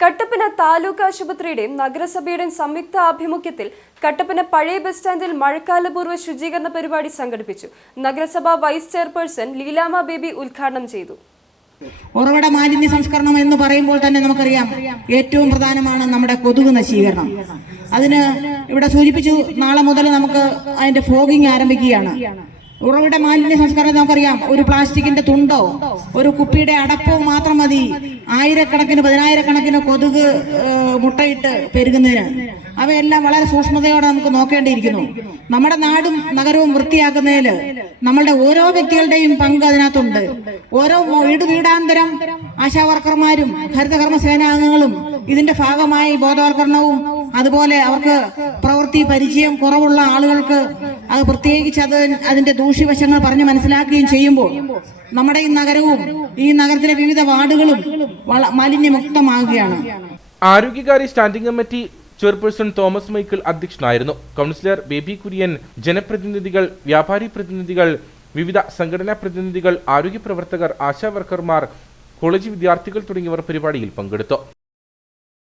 കട്ടപ്പന താലൂക്ക് ആശുപത്രിയുടെയും നഗരസഭയുടെയും സംയുക്ത ആഭിമുഖ്യത്തിൽ കട്ടപ്പന പഴയ ബസ് സ്റ്റാൻഡിൽ മഴക്കാലപൂർവ്വ ശുചീകരണ പരിപാടി സംഘടിപ്പിച്ചു. നഗരസഭാ വൈസ് ചെയർപേഴ്സൺ ലീലാമ ബേബി ഉദ്ഘാടനം ചെയ്തു. ഉറവിട മാലിന്യ സംസ്കരണം എന്ന് പറയുമ്പോൾ തന്നെ നമുക്കറിയാം ഏറ്റവും പ്രധാനമാണ് നമ്മുടെ കൊതുക് നശീകരണം. അതിന് ഇവിടെ സൂചിപ്പിച്ചു, നാളെ മുതൽ നമുക്ക് അതിന്റെ ഫോഗിങ് ആരംഭിക്കുകയാണ്. ഉറവിട മാലിന്യ സംസ്കരണം നമുക്കറിയാം, ഒരു പ്ലാസ്റ്റിക്കിന്റെ തുണ്ടോ ഒരു കുപ്പിയുടെ അടപ്പോ മാത്രം മതി ആയിരക്കണക്കിന് പതിനായിരക്കണക്കിന് കൊതുക് മുട്ടയിട്ട് പെരുകുന്നതിന്. അവയെല്ലാം വളരെ സൂക്ഷ്മതയോടെ നമുക്ക് നോക്കേണ്ടിയിരിക്കുന്നു. നമ്മുടെ നാടും നഗരവും വൃത്തിയാക്കുന്നതിൽ നമ്മളുടെ ഓരോ വ്യക്തികളുടെയും പങ്ക് അതിനകത്തുണ്ട്. ഓരോ വീടാന്തരം ആശാവർക്കർമാരും ഹരിതകർമ്മ സേനാംഗങ്ങളും ഇതിന്റെ ഭാഗമായി ബോധവൽക്കരണവും, അതുപോലെ അവർക്ക് പ്രവൃത്തി പരിചയം കുറവുള്ള ആളുകൾക്ക് അത് പ്രത്യേകിച്ച് അതിന്റെ ദൂഷ്യവശങ്ങൾ പറഞ്ഞ് മനസ്സിലാക്കുകയും ചെയ്യുമ്പോൾ നമ്മുടെ ഈ നഗരവും ഈ നഗരത്തിലെ വിവിധ വാർഡുകളും മാലിന്യമുക്തമാകുകയാണ്. ആരോഗ്യകാര്യ standing committee chairperson Thomas Michael അധ്യക്ഷനായിരുന്നു. കൗൺസിലർ ബേബി കുര്യൻ, ജനപ്രതിനിധികൾ, വ്യാപാരി പ്രതിനിധികൾ, വിവിധ സംഘടനാ പ്രതിനിധികൾ, ആരോഗ്യ പ്രവർത്തകർ, ആശാവർക്കർമാർ, കോളേജ് വിദ്യാർത്ഥികൾ തുടങ്ങിയവർ പരിപാടിയിൽ പങ്കെടുത്തു.